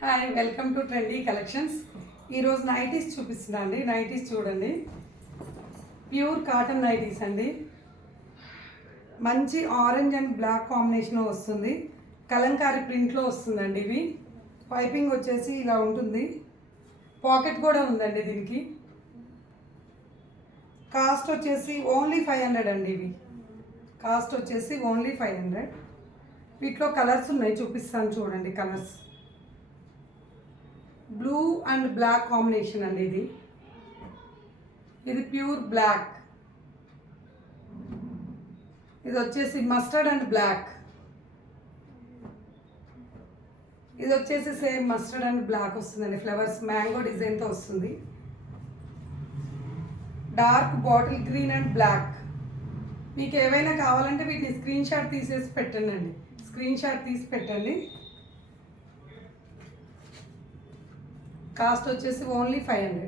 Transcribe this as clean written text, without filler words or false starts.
Hi, welcome to trendy collections. ఈరోజు nighties చూపిస్తున్నా అండి. నైటీస్ చూడండి, ప్యూర్ కాటన్ నైటీస్ అండి. మంచి ఆరెంజ్ అండ్ బ్లాక్ కాంబినేషన్ వస్తుంది. కలంకారీ ప్రింట్లో వస్తుందండి. ఇవి పైపింగ్ వచ్చేసి ఇలా ఉంటుంది. పాకెట్ కూడా ఉందండి దీనికి. కాస్ట్ వచ్చేసి ఓన్లీ 500 అండి. ఇవి కాస్ట్ వచ్చేసి ఓన్లీ 500. వీటిలో కలర్స్ ఉన్నాయి, చూపిస్తాను చూడండి. Colours blue and black combination అండి. ఇది ప్యూర్ బ్లాక్. ఇది వచ్చేసి మస్టర్డ్ అండ్ బ్లాక్. ఇది వచ్చేసి సేమ్ మస్టర్డ్ అండ్ బ్లాక్ వస్తుందండి. ఫ్లవర్స్ మ్యాంగో డిజైన్తో వస్తుంది. Dark bottle green and black. మీకు ఏవైనా కావాలంటే వీటిని స్క్రీన్ షాట్ తీసేసి పెట్టండి అండి. స్క్రీన్ షాట్ తీసి పెట్టండి. కాస్ట్ వచ్చేసి ఓన్లీ 500.